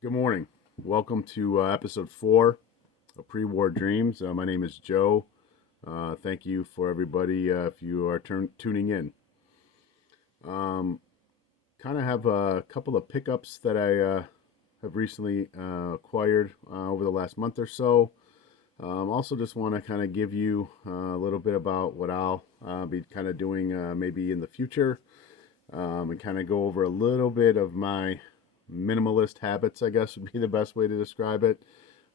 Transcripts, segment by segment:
Good morning. Welcome to episode 4 of Pre-War Dreams. My name is Joe. Thank you for everybody if you are tuning in. Um, Kind of have a couple of pickups that I have recently acquired over the last month or so. Also, just want to kind of give you a little bit about what I'll be kind of doing maybe in the future, and kind of go over a little bit of my minimalist habits, I guess would be the best way to describe it,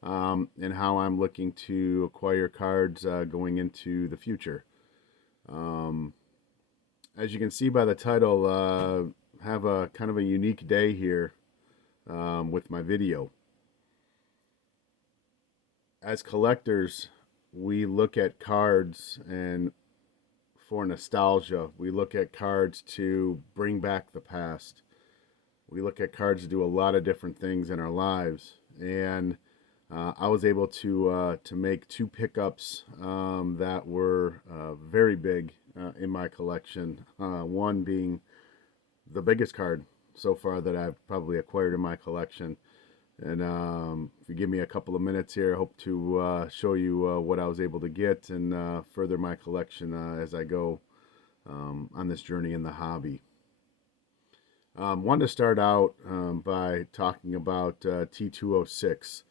and how I'm looking to acquire cards going into the future. Um, as you can see by the title, have a kind of a unique day here with my video. As collectors, we look at cards and for nostalgia, we look at cards to bring back the past. We look at cards to do a lot of different things in our lives, and I was able to make two pickups that were very big in my collection. One being the biggest card so far that I've probably acquired in my collection. And if you give me a couple of minutes here, I hope to show you what I was able to get and further my collection as I go on this journey in the hobby. Wanted to start out by talking about T206.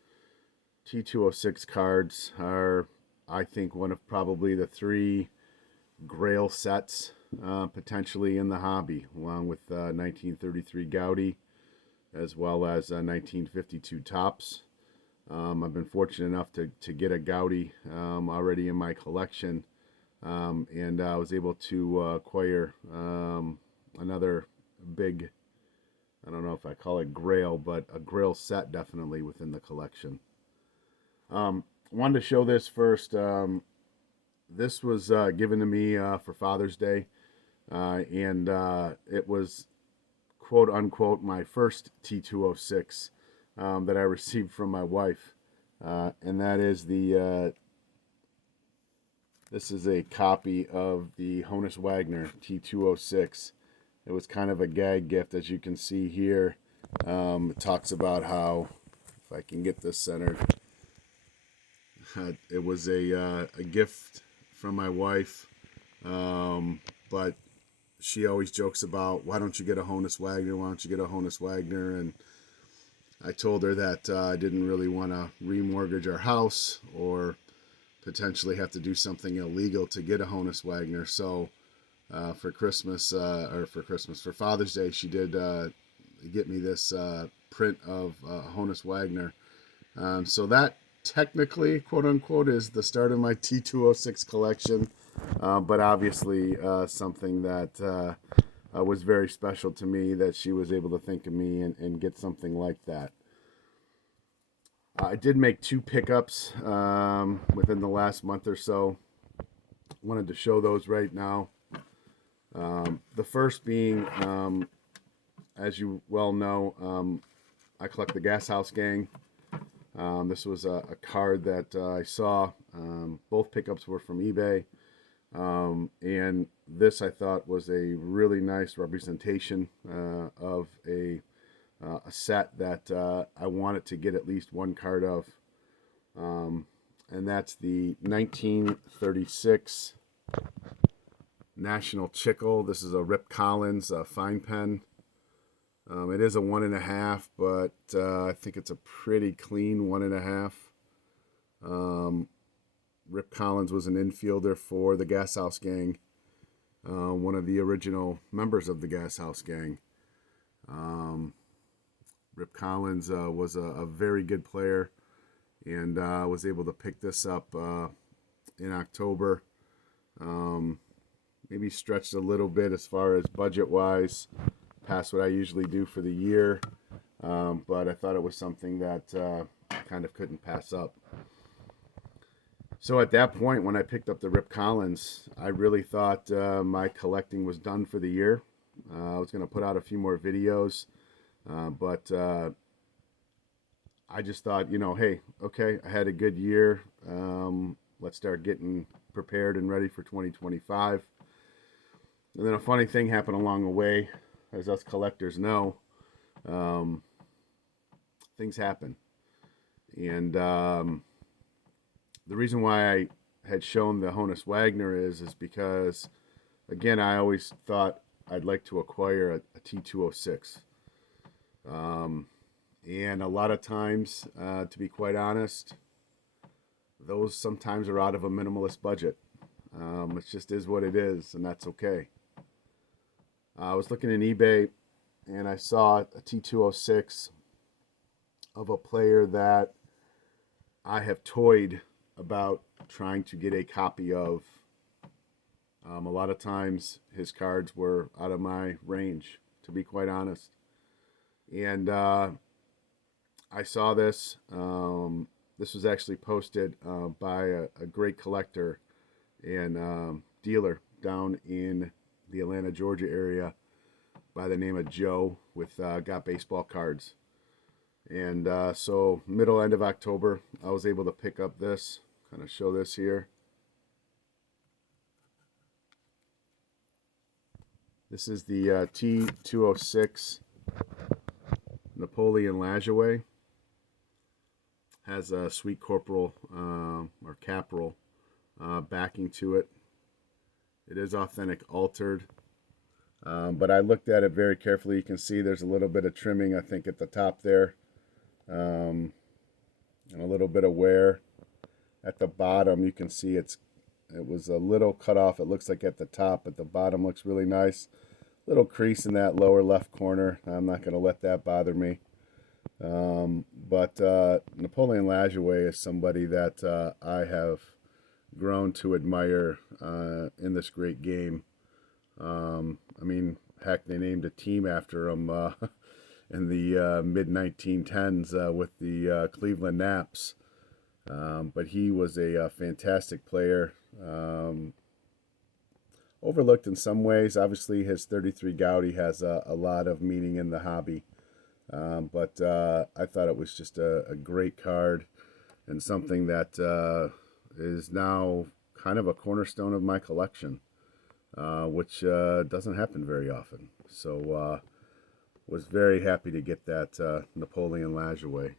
T206 cards are, I think, one of probably the three grail sets potentially in the hobby, along with 1933 Gaudi as well as 1952 Tops. I've been fortunate enough to get a Gaudi already in my collection, and I was able to acquire another big, I don't know if I call it grail, but a grail set definitely within the collection. Wanted to show this first. This was given to me for Father's Day, and it was quote unquote my first T206 that I received from my wife, and that is the this is a copy of the Honus Wagner T206. It was kind of a gag gift, as you can see here. It talks about how, if I can get this centered, it was a gift from my wife, but she always jokes about, why don't you get a Honus Wagner? Why don't you get a Honus Wagner? And I told her that I didn't really want to remortgage our house or potentially have to do something illegal to get a Honus Wagner. So for Father's Day, she did get me this print of Honus Wagner. So that technically, quote unquote, is the start of my T206 collection, but obviously something that was very special to me that she was able to think of me and get something like that. I did make two pickups within the last month or so. Wanted to show those right now. The first being, as you well know, I collect the Gashouse gang. This was a card that I saw. Both pickups were from eBay. And this I thought was a really nice representation of a set that I wanted to get at least one card of. And that's the 1936 National Chickle. This is a Rip Collins fine pen. It is a 1.5, but I think it's a pretty clean 1.5. Rip Collins was an infielder for the Gashouse gang, one of the original members of the Gashouse gang. Rip Collins was a very good player, and was able to pick this up in October. Maybe stretched a little bit as far as budget-wise, past what I usually do for the year, but I thought it was something that I kind of couldn't pass up. So at that point, when I picked up the Rip Collins, I really thought my collecting was done for the year. I was going to put out a few more videos, but I just thought, hey, okay, I had a good year. Let's start getting prepared and ready for 2025. And then a funny thing happened along the way, as us collectors know. things happen. And the reason why I had shown the Honus Wagner is because, again, I always thought I'd like to acquire a T206. And a lot of times, to be quite honest, those sometimes are out of a minimalist budget. It just is what it is, and that's okay. I was looking in eBay, and I saw a T206 of a player that I have toyed about trying to get a copy of. A lot of times his cards were out of my range, to be quite honest. And I saw this. This was actually posted by a great collector and dealer down in the Atlanta, Georgia area by the name of Joe with Got Baseball Cards. And so end of October, I was able to pick up this, kind of show this here. This is the T206 Napoleon Lajoie. Has a Sweet Corporal or Caporal backing to it. It is authentic altered. But I looked at it very carefully. You can see there's a little bit of trimming, I think, at the top there. And a little bit of wear. At the bottom, you can see it was a little cut off, it looks like, at the top, but the bottom looks really nice. Little crease in that lower left corner. I'm not going to let that bother me. But Napoleon Lajoie is somebody that I have grown to admire in this great game. I mean, heck, they named a team after him in the mid-1910s with the Cleveland Naps. But he was a fantastic player. Overlooked in some ways. Obviously, his 33 Gaudy has a lot of meaning in the hobby. But I thought it was just a great card and something that is now kind of a cornerstone of my collection, which doesn't happen very often. So was very happy to get that Napoleon Lajoie.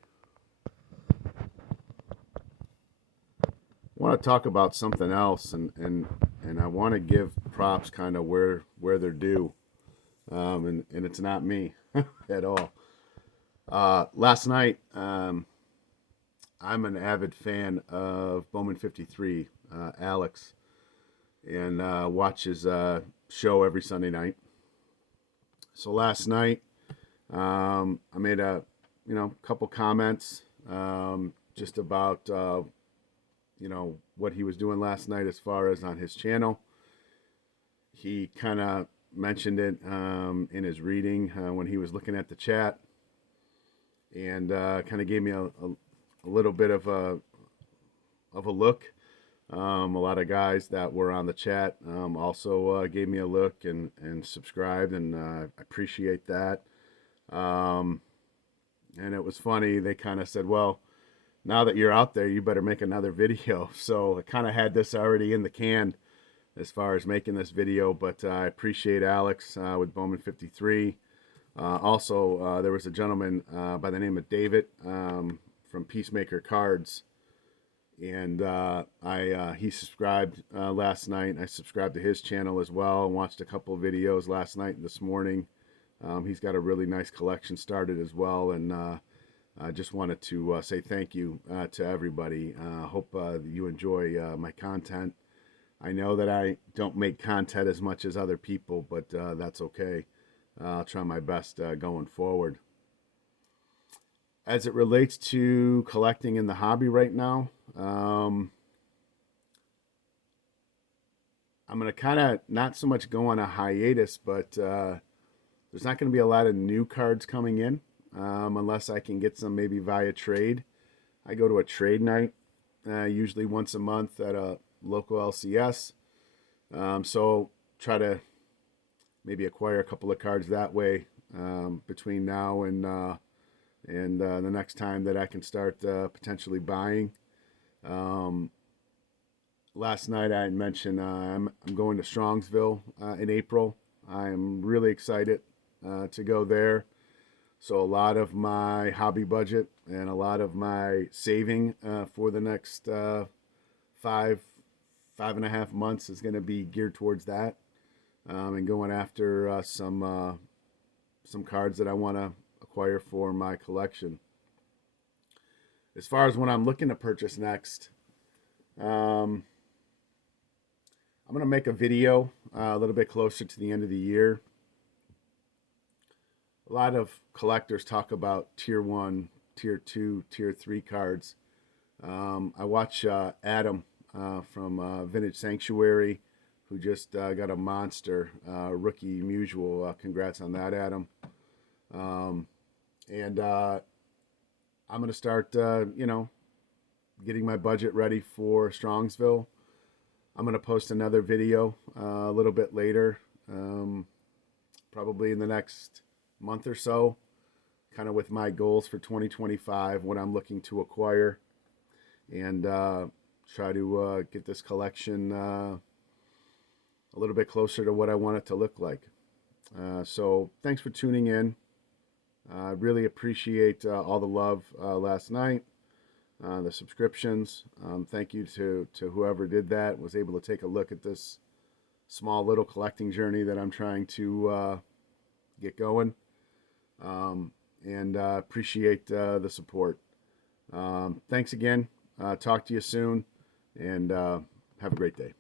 I want to talk about something else, and I want to give props kind of where they're due, and it's not me at all. Last night, I'm an avid fan of Bowman 53, Alex, and watch his show every Sunday night. So last night, I made a couple comments just about what he was doing last night as far as on his channel. He kind of mentioned it in his reading when he was looking at the chat, and kind of gave me a little bit of a look. A lot of guys that were on the chat also gave me a look and subscribed, and I appreciate that. And it was funny. They kind of said, well, now that you're out there, you better make another video. So I kind of had this already in the can as far as making this video, but I appreciate Alex with Bowman 53. Also, there was a gentleman by the name of David from Peacemaker Cards, and he subscribed last night. I subscribed to his channel as well and watched a couple of videos last night and this morning. He's got a really nice collection started as well, and I just wanted to say thank you to everybody. Hope you enjoy my content. I know that I don't make content as much as other people, but that's okay. I'll try my best going forward. As it relates to collecting in the hobby right now, I'm going to kind of not so much go on a hiatus, but there's not going to be a lot of new cards coming in unless I can get some maybe via trade. I go to a trade night usually once a month at a local LCS. So try to maybe acquire a couple of cards that way between now and the next time that I can start potentially buying. Last night I had mentioned I'm going to Strongsville in April. I am really excited to go there. So a lot of my hobby budget and a lot of my saving for the next five, 5.5 months is going to be geared towards that, and going after some cards that I want to acquire for my collection. As far as what I'm looking to purchase next, um, I'm going to make a video a little bit closer to the end of the year. A lot of collectors talk about tier 1, tier 2, tier 3 cards. I watch Adam from Vintage Sanctuary, who just got a monster rookie mutual. Congrats on that, Adam. And I'm going to start, getting my budget ready for Strongsville. I'm going to post another video a little bit later, probably in the next month or so, kind of with my goals for 2025, what I'm looking to acquire, and try to get this collection a little bit closer to what I want it to look like. So thanks for tuning in. I really appreciate all the love last night, the subscriptions. Thank you to whoever did that, was able to take a look at this small little collecting journey that I'm trying to get going. And appreciate the support. Thanks again. Talk to you soon, and have a great day.